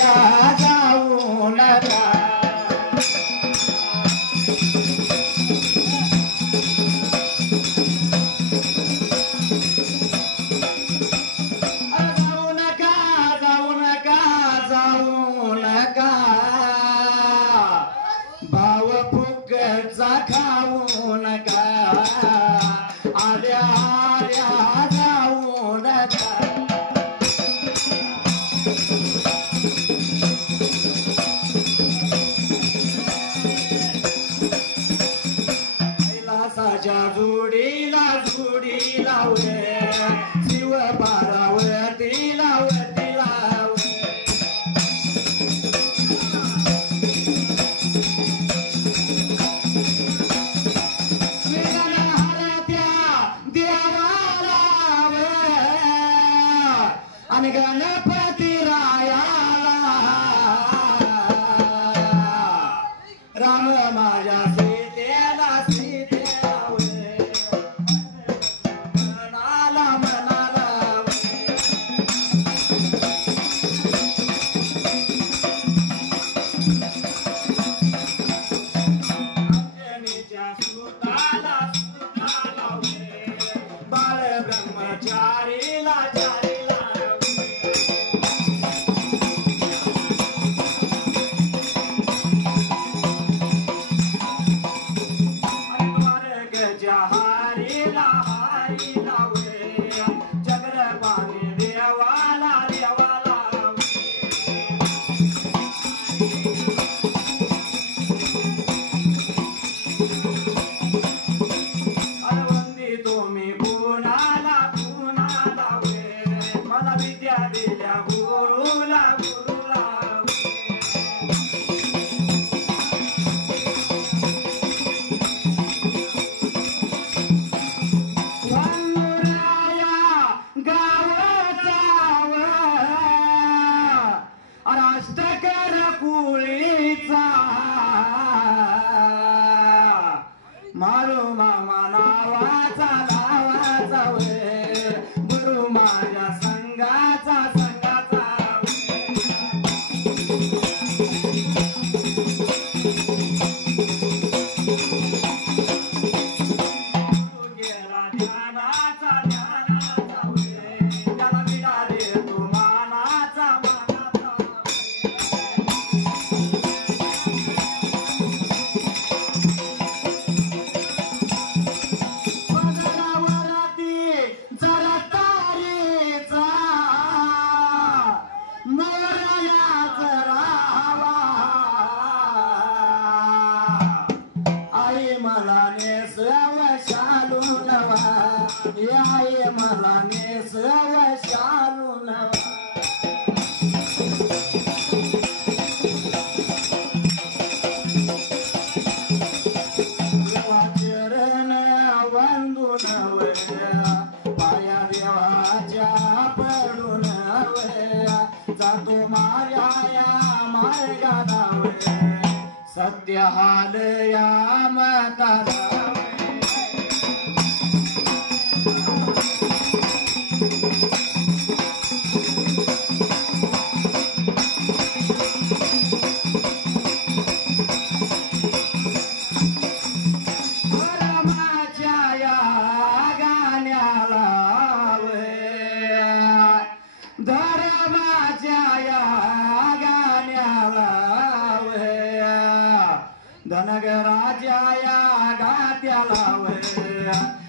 त्या जाऊ नका खाऊ नका आल्या आल्या जाऊ नका कैलासाच्या जोडीला जोडी लावले शिव पार्वती लावती आणि गणपती रायाला राम माझ्या सीतेला मनाला मनाला अंजनीच्या सुताला बाळ ब्रह्मचारीला मारू मामा नावाचा नावाचा वे गुरु माझ्या संगाचा संगाचा गेला ध्यानाचा ध्यानाचा वे त्याला मिळाले तू मानाचा मानाचा मला नेसव शालू नवा आई मला नेसव शालू नवा चरण वंदून पाया देवाच्या पडून जातो माया मार्गाला सत्य हाल या मताला धर्माच्या या गाण्याला धर्माच्या या गाण्याला धनगराजा या गात्याला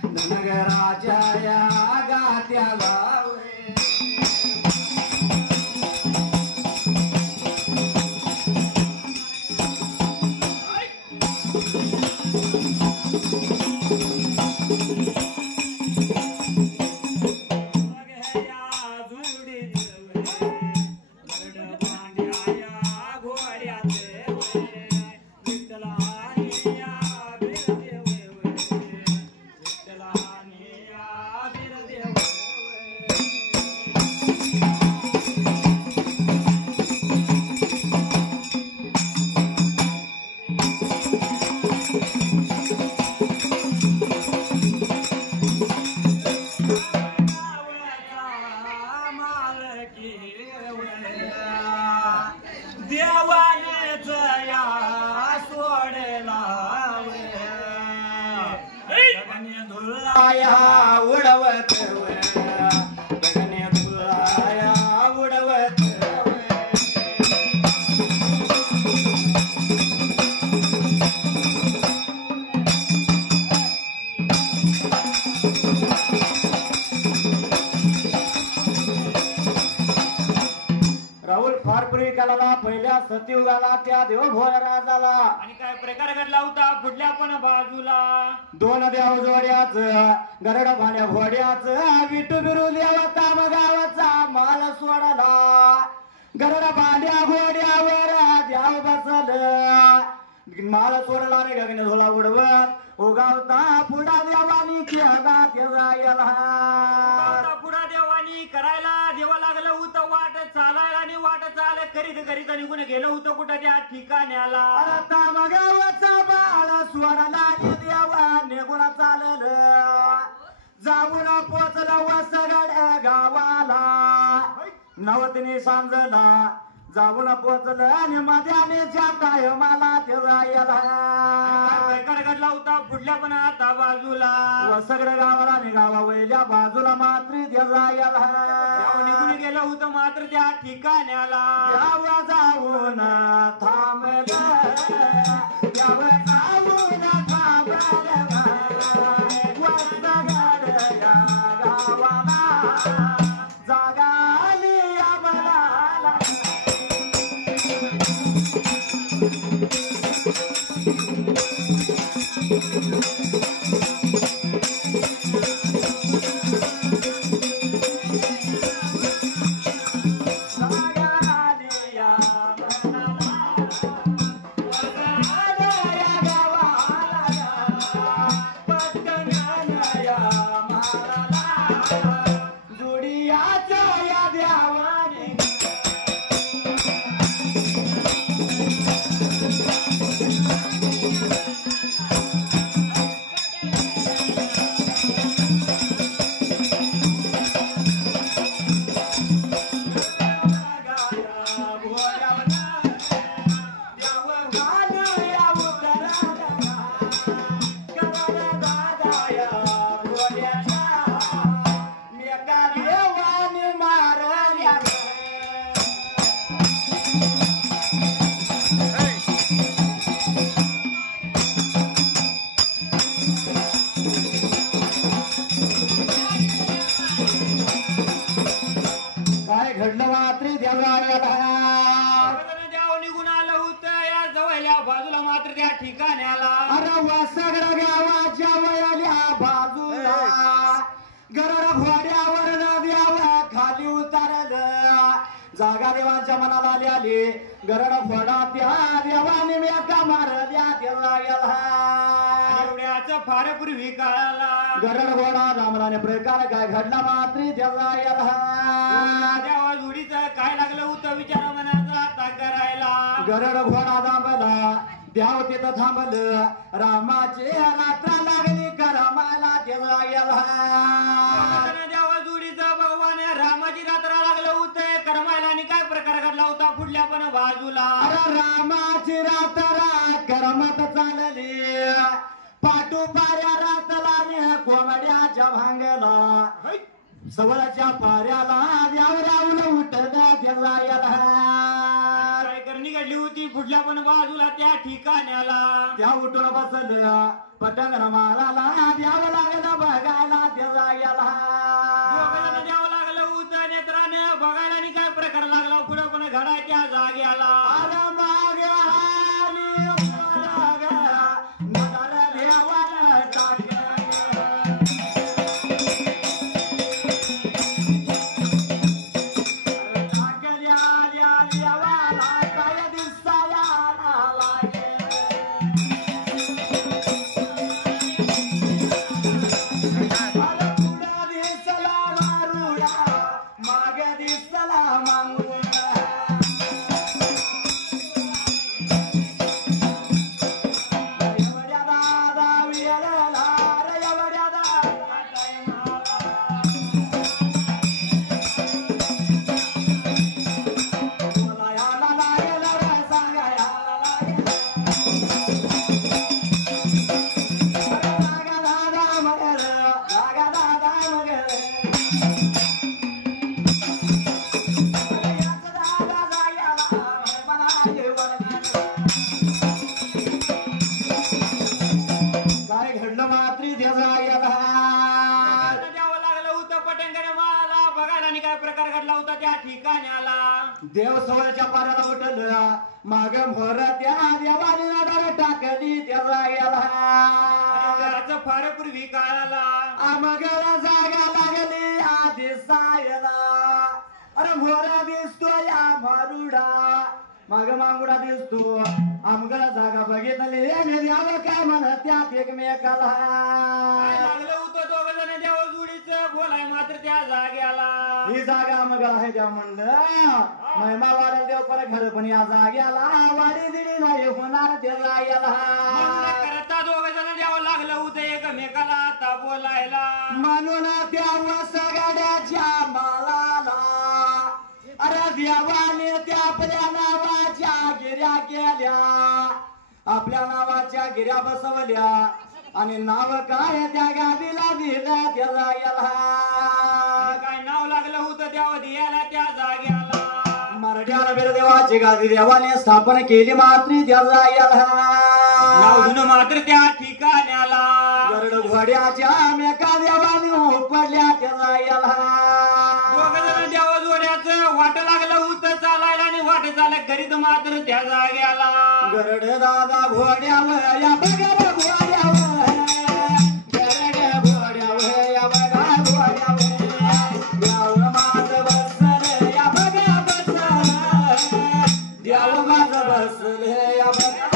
धनगराजा या गात्याला घोड्याचे देवानेच या सोडला गगने धुळाया उडवत गगने धुळाया उडवत राहुल फार पूर्वी कालाला पहिल्या सतयुगाला त्या देवभोळ्या राजाला आणि काय प्रकार घडला होता पुढल्या पण बाजूला दोन देव जोड्याच गरड भाण्या घोड्याच विटू बिरू देवता गावाचा माल सोडला गरड भांड्या घोड्यावर देव बसल माल सोडला रे गगने धुळा उडवत उगावता पुढा देवानी केला ते जायला पुढा देवानी करायला देवा लागलं होतं वाट चालायला आणि वाट चाल करीत करीत निघून गेलं होतं कुठं त्या ठिकाण्याला आता मगावचा बाळ सोडला देवा निघून चालल जाऊन पोचला वसगड गावाला नवतीने सांजला जाऊन पोचलं आणि मध्याने जाताय मला ते जायला प्रकार घडला होता पुढल्या पण आता बाजूला वसगड गावाला निघावा वैल्या बाजूला मात्र ते जायला निघून गेलं होतं मात्र त्या ठिकाण्याला यावा जाऊन थांबलं यावा जाऊन थांबलं वसगड या गावाला जागा आली आम्हाला काय घडलं मात्र देव निघून आलं होतं या जवळल्या बाजूला मात्र त्या ठिकाण्याला अरे वसगड गावाच्या वयाल्या बाजूला गरड घोड्यावर नद्यावर खाली उतारलं जागा देवांच्या मनाला आली गरड घोडा त्या देवाने मेका मारल्या त्याला एवढ्याच फार पूर्वी काळाला गरड घोडा रामराने प्रकार काय घडला मात्र त्याला देवा जोडीचं काय लागलं होतं विचार मनाचा आता करायला गरड घोडा दांबला देव तिथं थांबलं रामाचे रात्र लागली करमाला देवा जोडीचं भगवान रामाची रात्र लागलं होतं करमायला आणि काय प्रकार घडला होता पुढल्या पण बाजूला रामाची रात्र करमत चालली पाठोपाऱ्या रातला कोंबड्याच्या भांगला सवळाच्या पाऱ्याला यावरावलं उठलं काय करणी घडली होती पुढल्या पण बाजूला त्या ठिकाण्याला त्या उठून बसलं पटंग माराला द्यावं लागलं बघायला दोघांना द्यावं लागलं होतं नेत्राने बघायला आणि काय प्रकार लागला पुढे पण घडाच्या जाग्याला देव सवयच्या पाण्याला उठलं माग मोर त्या देवाने नादार टाकली त्याला गेला घराचं फार पूर्वी काळाला आमगला जागा लागली आधी सायला अरे मोर दिसतो या मारुडा माग मांगुडा दिसतो आमगला जागा बघितली द्यावं काय म्हणत त्यात एकमेकाला लागलं होतं दोघ जण देव जुडीच बोलाय मात्र त्या जाग्याला ही जागा आमगला आहे त्या म्हणलं महिमा वाढेल देव पर घर पण या जाग्याला वाडी दिली नाही होणार त्या जाग्याला करता दोघ जण द्यावं लागलं होतं एकमेकाला आता बोलायला म्हणून त्या सगळ्याच्या मालाला अरे देवाने त्या आपल्या नावाच्या गिऱ्या केल्या आपल्या नावाच्या गिऱ्या बसवल्या आणि नाव काय त्या गादीला दिलं त्याला याला काय नाव लागलं होतं देवा दियाला त्या जाग्याला मराठ्याला बेर देवाची गादी देवाने स्थापन केली मात्र त्याला याला नाव धुन मात्र त्या ठिकाण्याला गरुड घोड्याच्या मेका देवाने पडल्या त्याला याला दोघ जण देवा जोड्याचं वाट लागलं होतं चालायला आणि वाट चालत घरीत मात्र त्या जाग्याला गरुड दादा घोड्यावर या बघा घोड्यावर गरुड घोड्यावर या बघा घोड्यावर याव माझं बसल या बघा बसल याव माझं बसल या बघा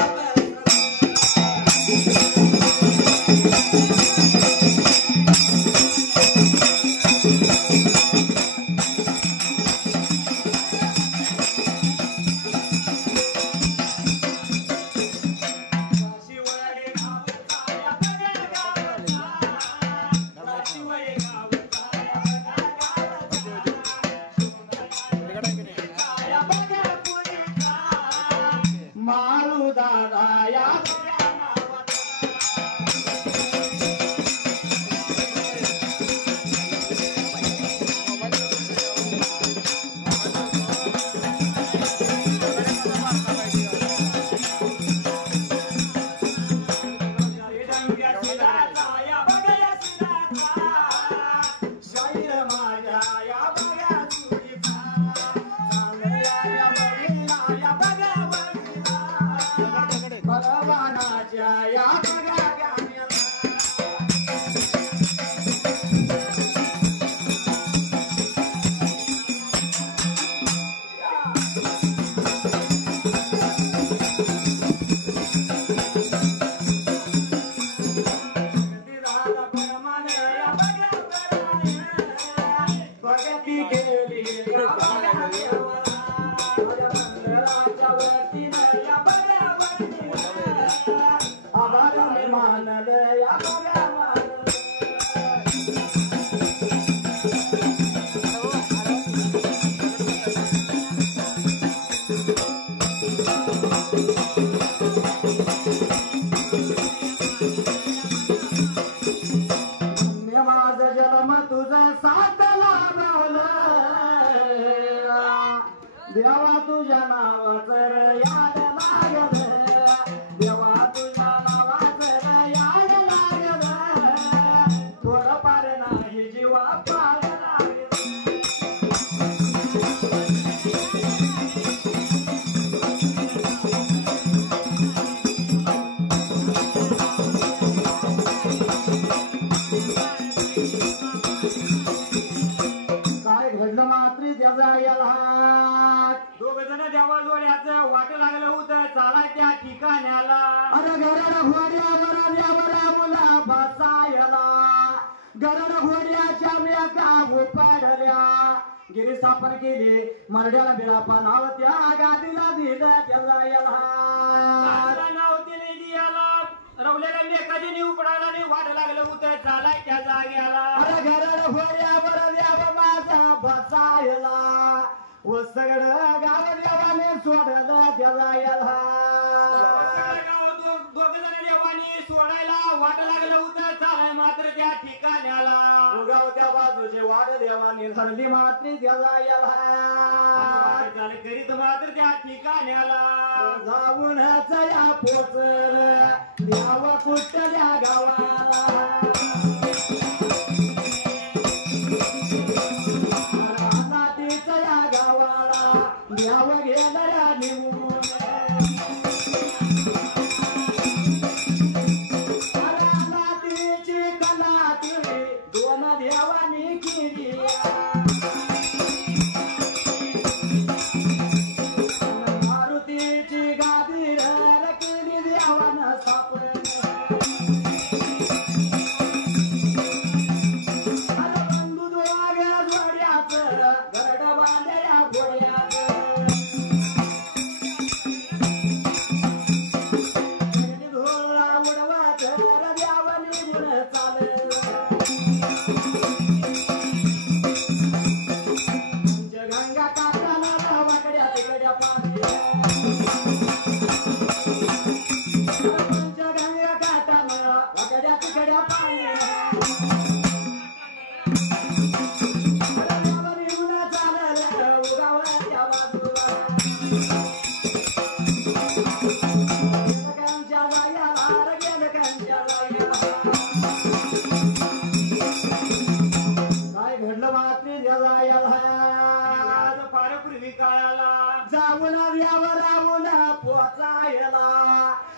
मारू दादा या देवा तुझ्या नावाचं याद लागलं देवा तुझ्या नावाचं याद लागलं थोडं पार नाही जीवा पार लागलं काय घडलं मात्र त्याचा याला दोघ जण देवा जोड्याचं वाट लागलं होतं चालाय त्या ठिकाण्याला अरे गरड घोड्यावर देवरा मुला बसायला गरड घोड्याच्या मेका पडल्या गिरी स्थापन केली मरड्याला बिळापा नाव त्या गादीला दिलं त्याला याला नाव दिले दियाला रवलेल्या लेखाची नीव पडायला आणि वाट लागलं होतं चालाय त्या जाग्याला अरे गरड घोड्यावर देव माझा बसायला व सगळं गाव देवाने सोडलं त्याला याला दोघ जण देवानी सोडायला वाट लागलं होतं चालाय मात्र त्या ठिकाण्याला गाव त्या बाजूचे वाट देवाने धरली मात्र त्याला याला झालं करीत मात्र त्या ठिकाण्याला जाऊन चया पोचल द्याव कुठल्या गावाला नातीच्या गावाला निघून तिची कला तिने दोन देवानी केली मारुतीची गादी केली देवानं सापड बंधू दोघ्या जोड्याचं गरड बांधल्या घोड्याचं ढोला उडवत देवानी गुण चाल गंगा काठाला वाकड्या तिकड्या पाण्या गंगा काठाला वाकड्या तिकड्या पाण्या देवानी गुण चालल उगावल्या बाजूला कंच्या जायला गेलं कंच्या जायला काय घडलं मात्र जायला फार पूर्वी काळाला जाऊन द्यावं राहून पोचायला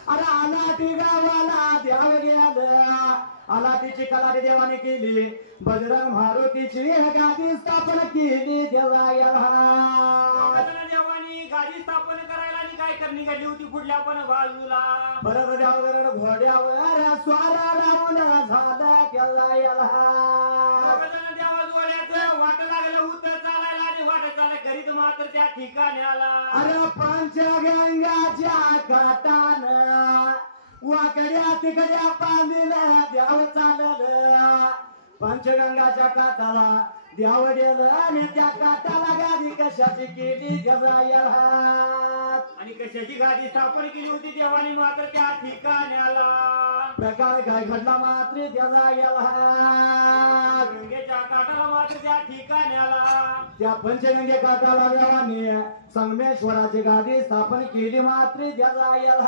अरे आलाटी गावाला द्याव गेलं आलाटीची कलाटी देवाने केली बजरंग मारुतीची गादी स्थापन केली देवायला देवानी गादी स्थापन करायला आणि काय करणी काढली होती पुढल्या पण बाजूला परत द्यावर घोड्यावर स्वारा राहून झाला केला देवा जोड्याचं वाट लागलं होतं चालायला आणि वाट चाललं घरीच मात्र त्या ठिकाणी आला अरे पंचगंगाच्या काटान वाकड्या तिकड्या पांदिल्या द्याव चाललं पंचगंगाच्या काठाला द्याव गेलं आणि त्या काठाला गादी कशाची केली जजायला आणि कशाची गादी स्थापन केली होती देवानी मात्र त्या ठिकाणी आला प्रकार काय घडला मात्र जजायला गंगेच्या काठाला मात्र त्या ठिकाणी आला त्या पंचगंगे काठाला देवाने संगमेश्वराची गादी स्थापन केली मात्र जजायला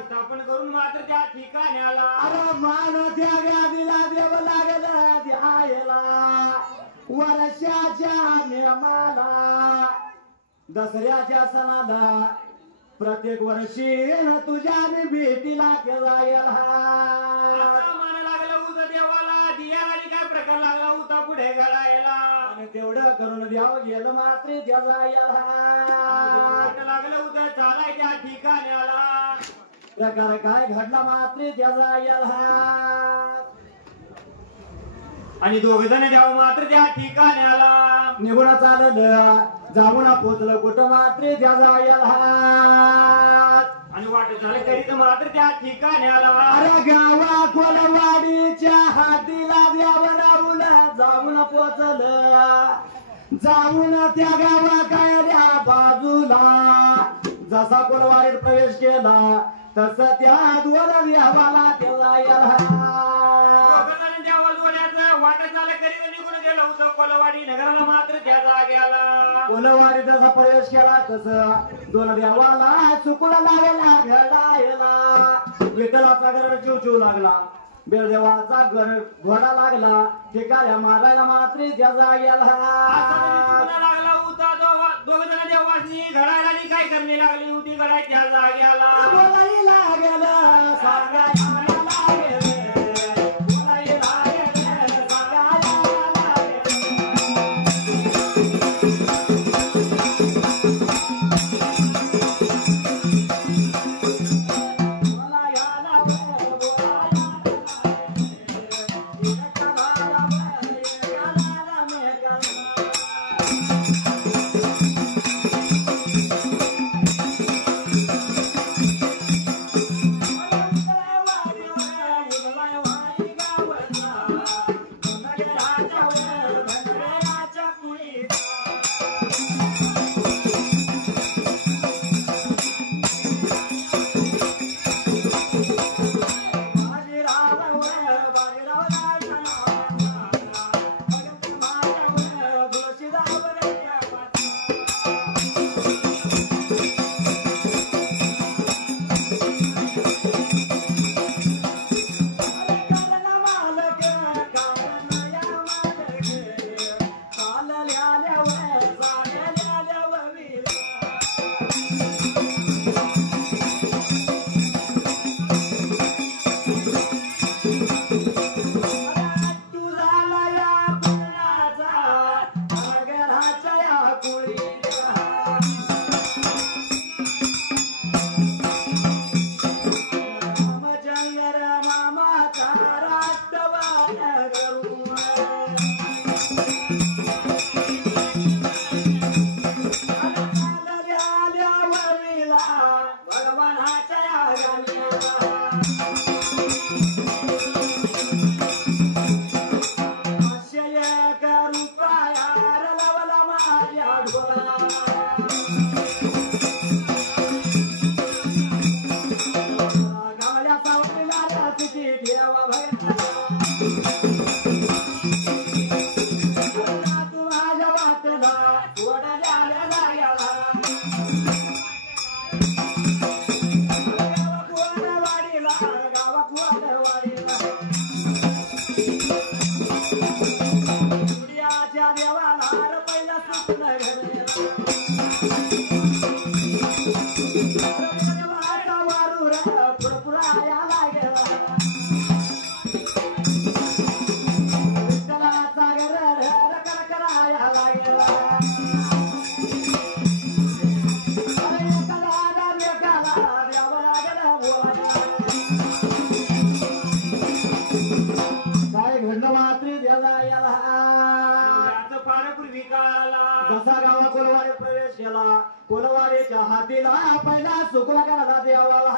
स्थापन करून मात्र त्या ठिकाणी आला अरे मान त्या गादीला देव लागला द्यायला वर्षाच्या नियमाला दसऱ्याच्या सणाला प्रत्येक वर्षी तुझ्या भेटीला जायला मान लागलं होतं देवाला दियाला आणि काय प्रकार लागला होता पुढे घडायला आणि तेवढं करून द्यावं गेलं मात्र जायला लागलं होतं चालाय त्या ठिकाणी आला प्रकार काय घडला मात्र जायला आणि दोघ जण द्यावं मात्र त्या ठिकाणी आला निघून चाललं जाऊन पोचलं कुठं मात्र जायला आणि वाट झालं करीत मात्र त्या ठिकाणी आला अरे गावा कोलवाडीच्या हातीला द्यावं राहून जाऊन पोचलं जाऊन त्या गावा कायऱ्या बाजूला जसा कोलवाडीत प्रवेश केला तस त्या दोन देवाला वाट झालं करीत निघून गेलं होतं कोलवाडी नगराला मात्र त्या जाग्याला कोलवाडी जसा प्रवेश केला तस दोन देवाला चुकून लागला घडायला विठ्ठलाचा घर चिवचिव लागला बेळदेवाचा घर घोडा लागला ठिकाऱ्या मारायला मात्र त्या जाग्याला लागला होता दोघ जण देवानी घडायला आणि काय करणे लागली होती घडाय त्या जाग्याला बोलायला गेलं सांगायला वरीला भगवानाच्या गाण्याला जसा गावा कोलवाडी प्रवेश केला कोलवाडीच्या हातीला पहिला सुकवा करायला देवाला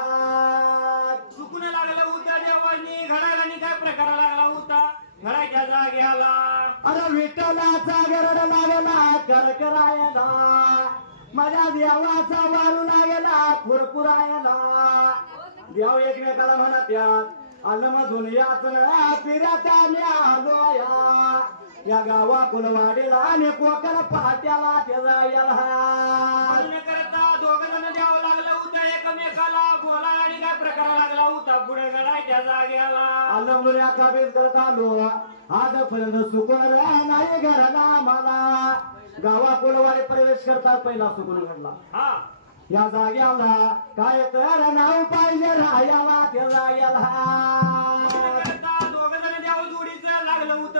चुकून लागला होता देवानी घडायला काय प्रकार लागला होता घडाच्या जाग्याला अरे विठ्ठलाचा गरड लागला करकरायला माझ्या देवाचा वारू लागला फुरफुरायला देव एकमेकाला म्हणत्यात आलमधून याचना फिरत्या आलोया या गावा कुलवाडीला आणि कोकण पहाट्याला करता दोघं जण द्यावं लागलं होतं एकमेकाला बोला आणि काय प्रकार लागला होता पुढे गडाच्या जाग्याला आलमनुऱ्या काबीज करत आलो आजपर्यंत सुकून नाही घराला मला गावा कुलवाडी प्रवेश करतात पहिला सुकून घडला हा या जाग्याला काय तर नाव पाहिजे राहायला त्या जाग्याला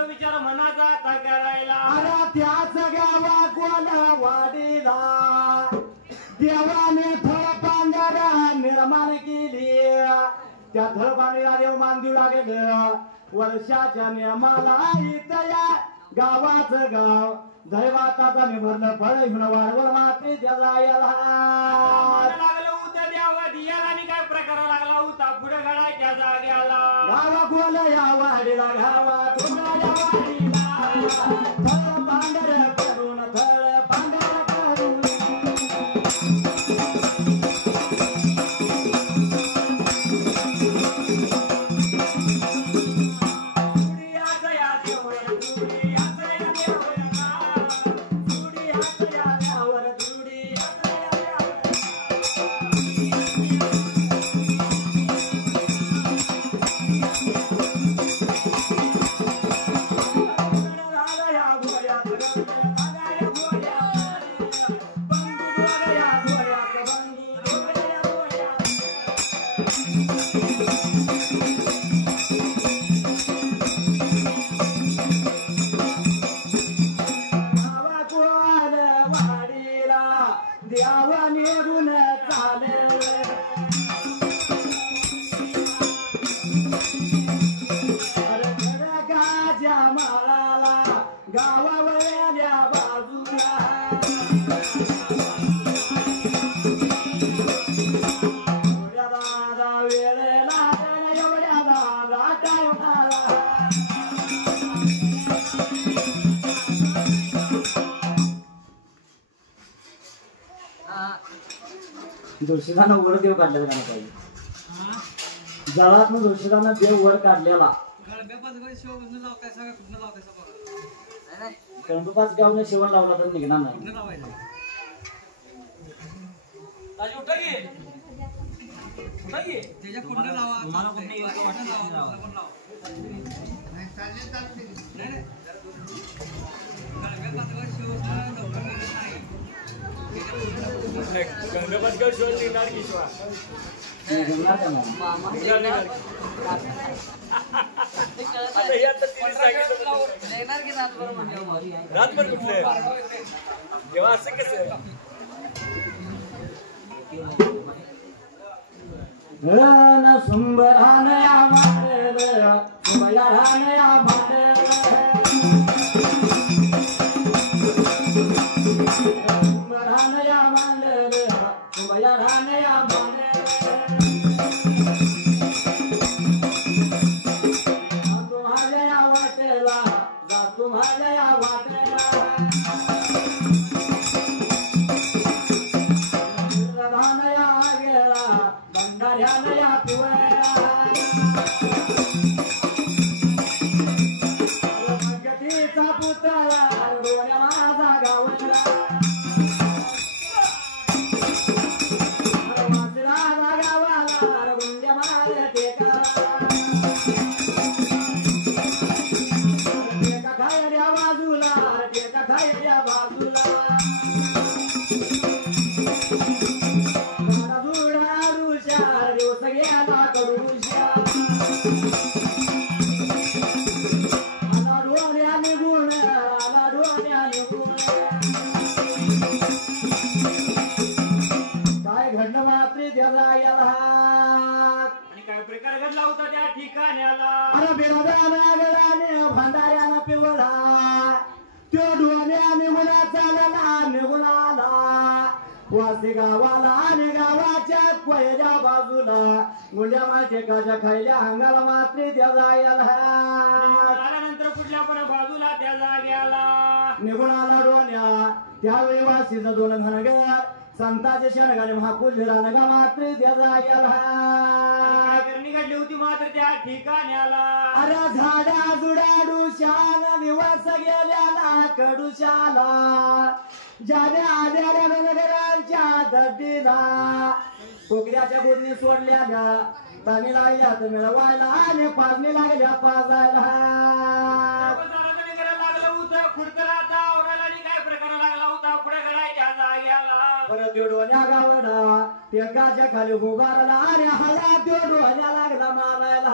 विचार मनाचा आता करायला अरे त्याच गावा कोलवाडीला देवाने थळपांढर निर्माण केली त्या थळपांढरीला देव मान देऊ लागलं वर्षाच्या नियमाला इथया गावाचं गाव दैवाताचा निभरलं फळ घेऊन वाढवलं मातीच्या जायला लागलं होतं देवा दियाला आणि काय प्रकार लागला होता पुढे गडाच्या जाग्याला गावा कोल या वाडीला गावा कोणाच्या वाडीला थळ पांढर करून थळ पांढर करून जोशीदानं वर देव काढलेला का पाहिजे जळात जोशीदानं देव वर काढलेला कळंबपाच गावने शिवण लावला तर निघणार नाही गंगपातगाव शोध निघणार की शिवा रातभर कुठले तेव्हा असं कसं सुंबरानया मांडल सुंबयारानया मांडल सुंबरानया मांडल शिवया रानया माने तुम्हाला या वाटेला जा तुम्हाला या वाटेला रानया गेला भंडाऱ्यानया पिवळ्या भगतीचा पुतळा डोळ्या माझा गावला वासराला गावाला गुंड्या मारे टेका टेका खायल्या बाजूला टेका खायल्या बाजूला जुडा रुषा दिवस गेला कडुषा काय घडलं मात्र त्याला आणि काय प्रकार घडला होता त्या ठिकाण्याला अरे बिरोधाला गेला भंडाऱ्याला पिवळा त्यो डोल्या निघुला चालला निघुलाला वासे गावाला आणि गावाच्या पहिल्या बाजूला गुंड्या माते काच्या खायल्या अंगाला मात्र त्या जायला आल्यानंतर कुठल्या पण बाजूला त्या जाग्याला निघून आला डोन्या त्यावेळी वासीचं दोन घनगर संताचे शणगाने महाकुलरानगा मात्र त्या जाग्याला काय करणी घडली होती मात्र त्या ठिकाण्याला अरे झाडा जुडाडुशान दिवस गेल्याला कडुशाला ज्याने आल्याला घनगरांच्या दड्डीला कोकऱ्याच्या बुद्धी सोडल्या तानी लागल्या तर मिळवायला आणि पाजणी लागल्या पाजायला परत डोण्या गावडा टेकाच्या खाली उभारला आणि हळा त्यो डोण्या लागला मारायला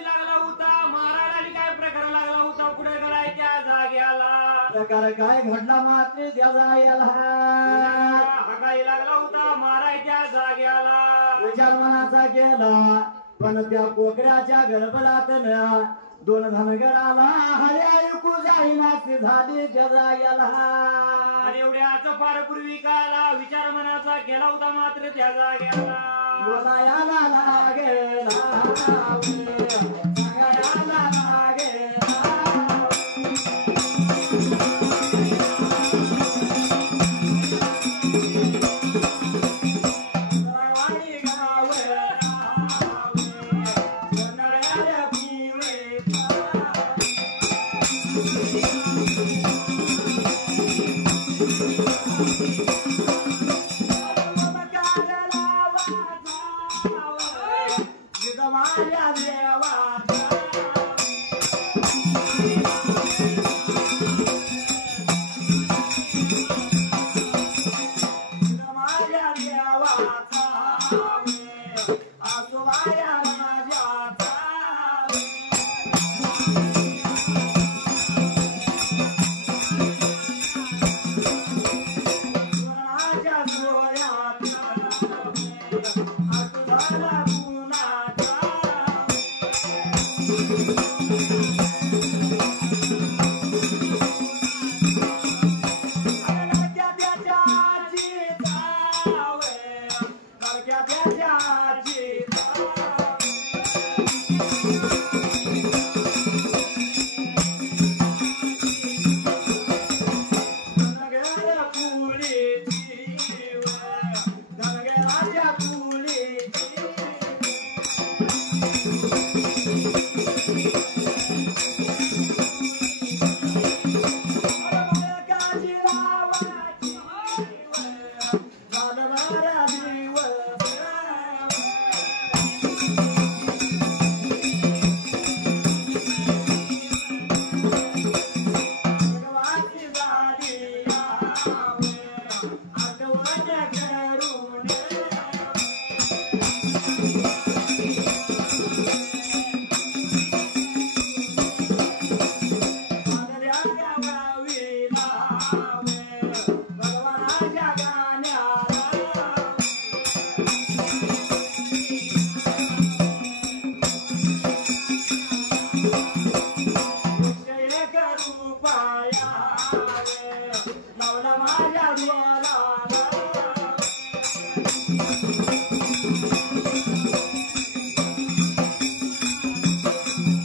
लागला होता मारायला आणि काय प्रकार लागला होता पुढे करायच्या जाग्याला प्रकार काय घडला मात्र त्या जायला हाकाई लागला होता मारायच्या जाग्याला विचार मनाचा केला पण त्या कोकऱ्याच्या गडबडात दोन धनगराला हऱ्या ऐकू जाईनाशी झाली त्या जाग्याला आणि एवढ्याच फार पूर्वी काला विचार मनाचा केला होता मात्र त्या जाग्याला बोलायला लागेला सांगायला लागेला माझ्या देवा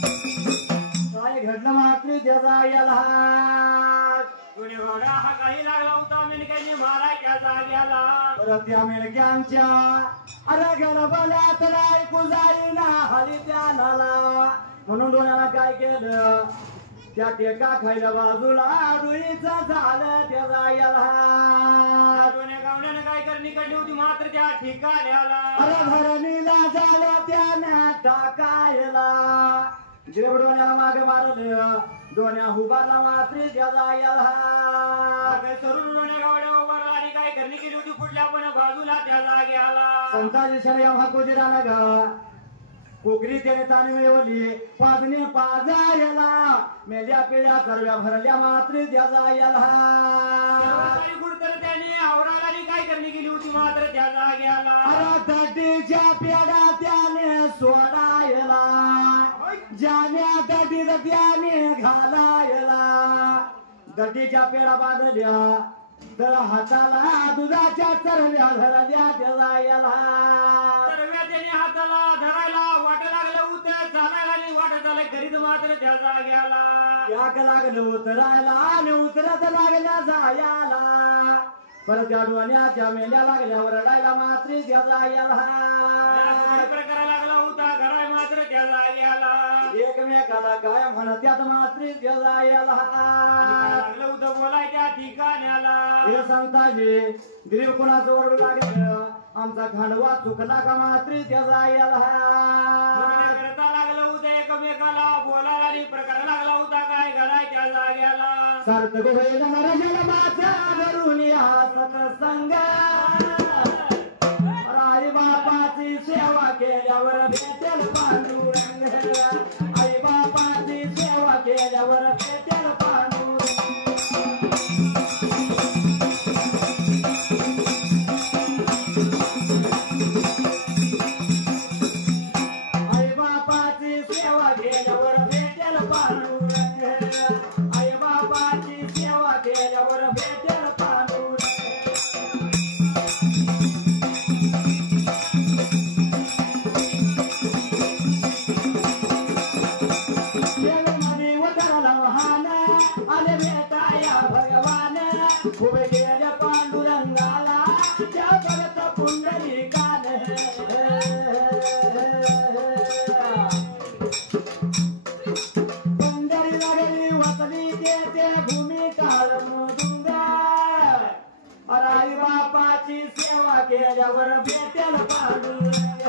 काय घडलं मात्र त्याचा याला कोणी घोडा हा काही लागला होता मेनक्याने मारायच्या जाग्याला परत त्या मेळक्यांच्या अरे गडबड्यात ऐकू जाईना हली त्या नाला म्हणून डोळ्याला काय केलं त्या टेका खायला बाजूला रुईचं झालं त्याचा याला कोण्या गावण्यानं काय करणी काढली होती मात्र त्या ठिकाण्याला अरे धरणीला झालं त्यानं टाकायला जेवढोण्याला मागे मारलं डोण्या उभारला मात्र त्याचा याला तरुण डोण्या गावड्या उभारला आणि काय करणी केली होती पुढल्या पण बाजूला त्या जाग्याला संताजी शर्या हाकोजी राना गा कोकरी त्याने ताणी मिळवली पाजणे पाजायला मेल्या पिल्या करव्या भरल्या मात्र त्याचा याला गुडतर त्याने आवराला आणि काय करणी केली होती मात्र त्या जाग्याला अरे दडीच्या पेढा त्याने सोडायला ज्याने दडीत त्याने घालायला दडीच्या पेढा बांधल्या तर हाताला दुधाच्या चरव्या धरल्या त्याला याला सर्व्या त्याने हाताला धरायला वाट लागलं उतर चालायला आणि वाट झालं घरीच मात्र त्या जाग्याला याक लागलं उतरायला आणि उतरत लागल्या जायाला परत त्या डोण्याच्या मेल्या लागल्या रडायला मात्र त्याचा याला प्रकार लागला होता घराय मात्र त्या जाग्याला एकमेकाला काय म्हणत्यात मात्र त्याचा याला लागलं होतं बोलायच्या ठिकाण्याला हे संताजी दिलीप कुणाचं ओरडू लागलं आमचा खांडवा चुकला का मात्र त्याचा याला करता लागलं होतं एकमेकाला बोलायला आणि प्रकार लागला होता काय घराच्या जाग्याला सार्थक होईल नरजल माझा धरून या सत्संग आई बापाची सेवा केल्यावर भेटेल पांडुरंग आई बापाची सेवा केल्यावर भेटेल पांडुरंग आई बापाची सेवा केल्यावर भेटेल पांडुरंग आई बापाची सेवा केल्यावर भेटेल पांडुरंग भगवान उभे गेले पांडुरंगाला त्या भरत पुंडली कान पुंडरी लागली वसली ते भूमी काळ डुंगर आई बापाची सेवा केल्यावर भेटेल पांडुरंग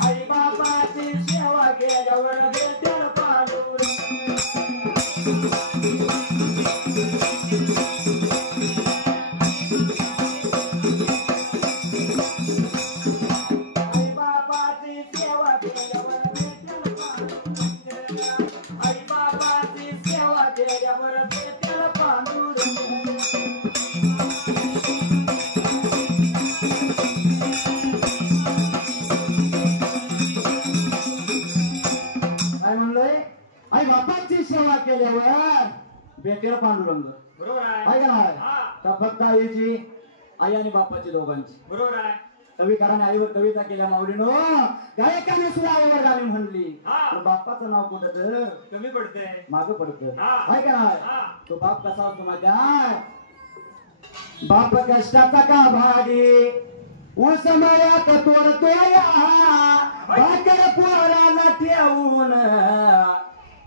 आई बापाची सेवा केल्यावर भेटेल पांडुरंग आई बापाची सेवा केल्यावर भेटेल पांडुरंग आई बापाची सेवा केल्यावर भेटेल पांडुरंग काय म्हणलोय आई बापाची सेवा केल्यावर भेटेल पांडुरंग बरोबर आहे आहे का नाही हा. का फक्त आईची आई आणि बापाची दोघांची बरोबर आहे कविकाराने आईवर कविता केल्या माऊलीनो गायकाने सुद्धा आईवर गाणी म्हणली हा. पण बापाचं नाव कुठं कमी पडते माग पडत हा. आहे का नाही हा. तो बाप कसा असतो माहिती आहे बाप कष्टाचा का भागी ऊस मळ्यात तोडतोय भाकर पोराला ठेवून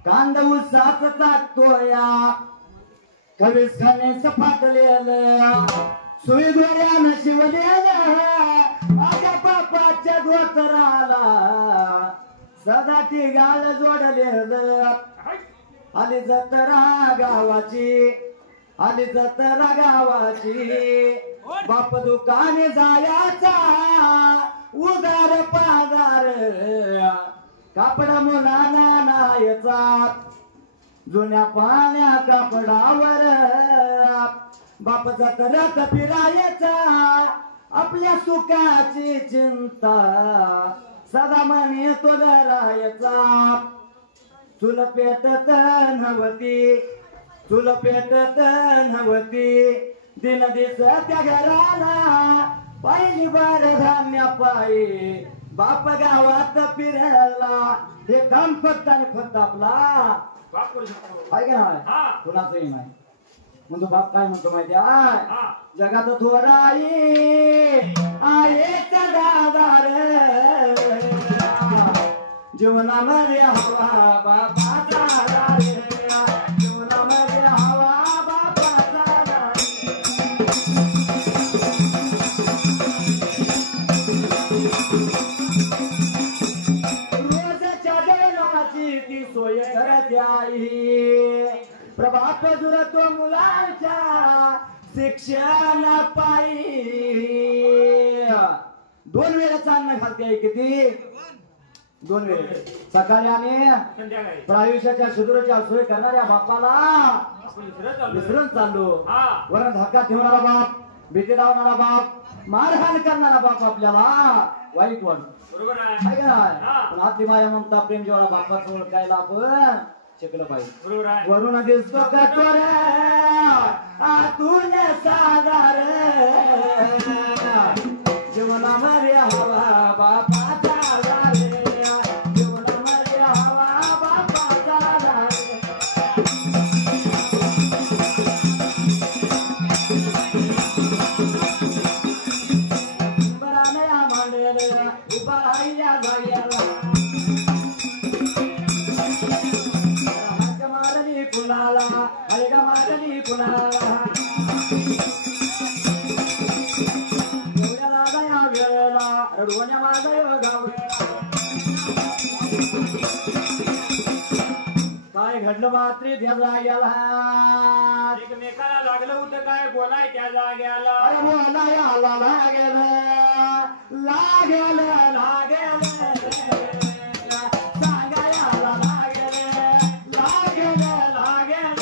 कांद ऊसाच टाकतोय कवीस खाणे सफाटलेलं सुई दोऱ्यानं शिवलेलं माझ्या बापाच्या धोतराला सदा टिगाळ जोडलेलं आली जत्रा गावाची आली जत्रा गावाची बाप दुकाने जायाचा उदार पादार कापड मुलाना नायचा जुन्या पाण्या कापडावर बाप जत्रात फिरायचा आपल्या सुखाची चिंता सदा मनी तो धरायचा चुल पेटत नव्हती चुल पेटत नव्हती दिन दिस त्या घराला पहिली बार धान्य पायी बाप गावात फिरायला हे काम फक्त आणि फक्त आपला बाप करू शकतो. आहे का हा. नाही कुणाचंही नाही म्हणतो बाप काय म्हणतो माहिती आहे हा. जगात थोराई आहे दादार जीवनामध्ये हवा बापाचा दारे जीवनामध्ये हवा बापाचा दारे रोजच्या जेवणाची ती सोय करते आई प्रभात दुरतो मुलांच्या शिक्षण पायी 2 वेळेचं अन्न घालते आई किती 2 वेळे सकाळी आणि संध्याकाळी प्रायुष्याच्या सुदूरच्या सोय करणाऱ्या बापाला आपण विसरत चाललोय. विसरून चाललो हा. वरण धक्का ठेवणारा बाप भीती लावणारा बाप मारहाण करणारा बाप आपल्याला वाईट वाटतो बरोबर आहे. आहे का नाही? हा. पण आतली माया ममता प्रेम जेवढा बापाचं ओळखायला आपण शिकलं पाहिजे बरोबर आहे. वरून दिसतो कठोर आतून साधार जीवनामध्ये हवा बापाचा झाले जीवनामध्ये हवा बापाचा झाले बरानया मांडले उभा राहिल्या जाग्याला मारली कुणाला अलगा मारली कुणाला एवढ्या दादा या वेळेला रडवण्या माझा योगा काय घडलं मात्री त्या जाग्याला एकमेकाला लागलं होतं काय बोलाय त्या जाग्याला. अरे बोलाया लागेल लागेल लागेल सांगायला लागेल लागेल लागेल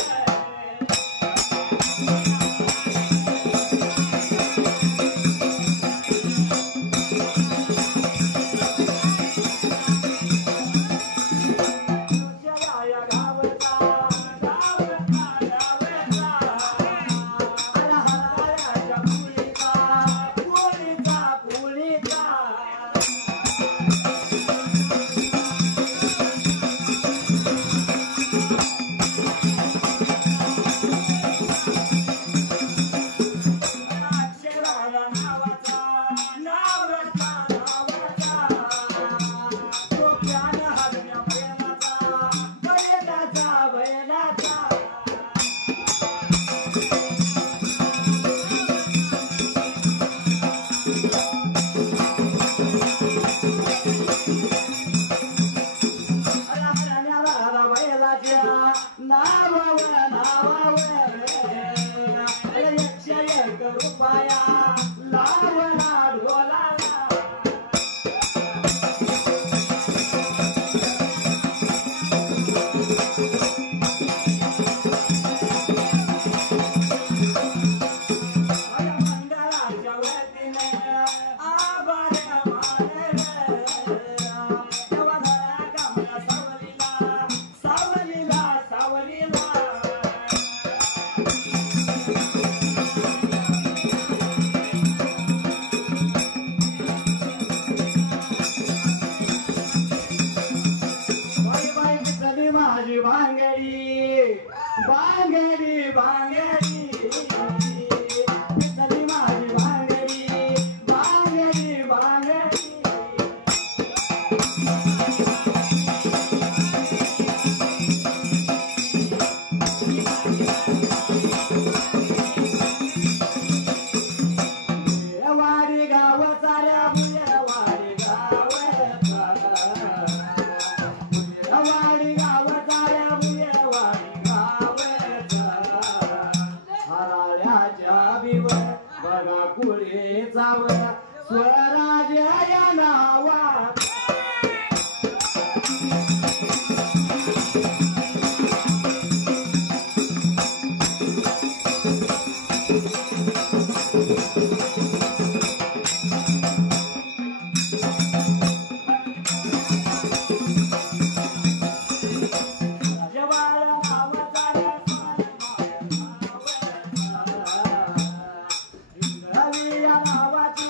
बांगडी बांगडी चली माझी बांगडी बांगडी बांगडी वाडी गाव चाल्या वाडी गाव वाडी गाव चाल्या बघा कुळे जाव स्वराज या नावा नावाची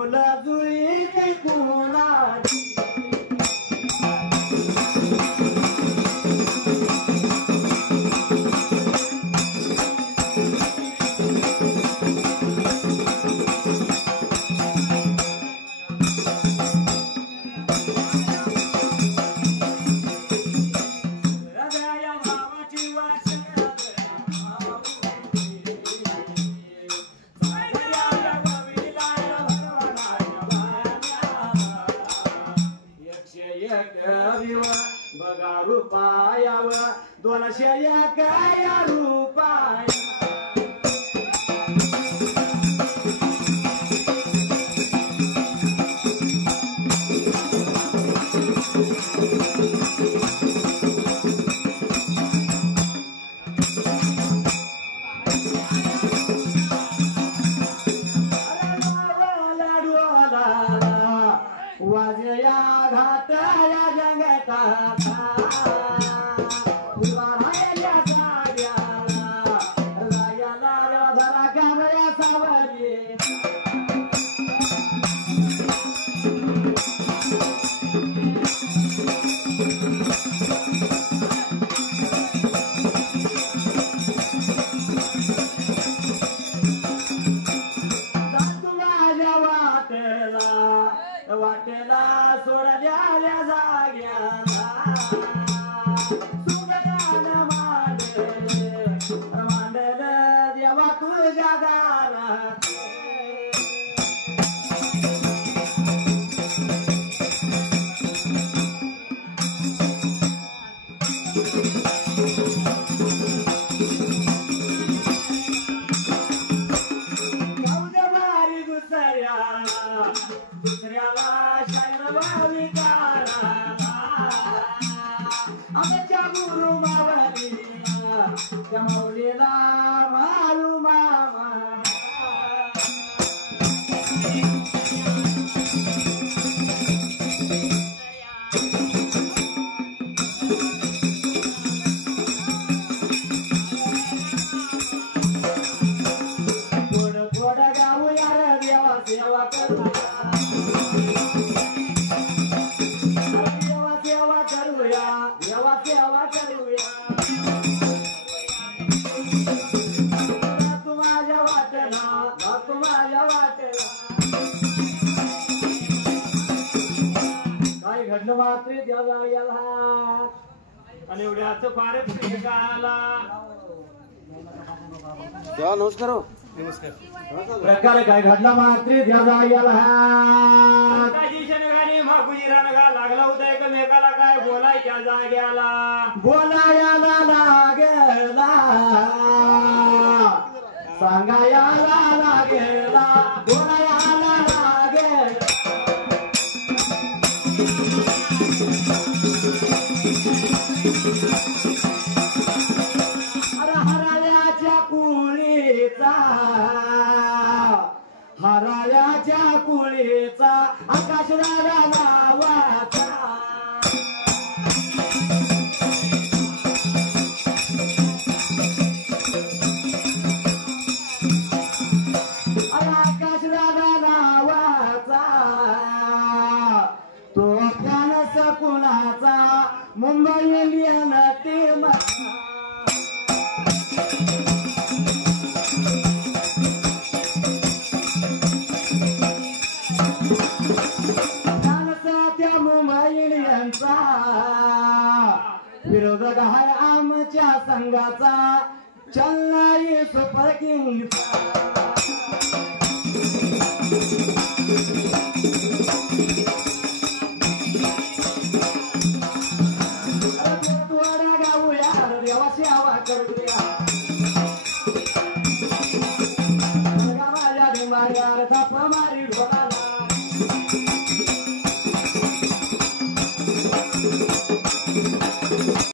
मुलं जुळी ती कुणाची बघा रुपायाव 201 रुपया वाजया घाटाया जंगता उभारायला साड्याला रायाला धरा कामया सावली वाटेला सोडल्या जाग्याला सुगडान मांडल देवा तुझ्या दारात दुसऱ्याला शायर विकाराला आमच्या गुरु मावलीला त्या माऊलीला मारू मामा थोडं थोडं गाऊया रे देवा सेवा करू सेवा करूया तुम्हाला वाटला तुम्हाला वाटला काय घडलं मात्र याला आणि एवढ्याच फारच गाला नमस्कार प्रकार काय घडला मात्र याला लागला होता एकमेकाला काय बोलायच्या जाग्याला बोलायला लागेला सांगायला लागेला बोलायला लागेल हराळ्याच्या कुळीचा हराळ्याच्या कुळीचा आकाशराजा नावाचा आकाशराजा नावाचा तो अफगाण कुणाचा मुंबई इंडियन टीम विरोधक आहे आमच्या संघाचा चेन्नई सुपर किंग्स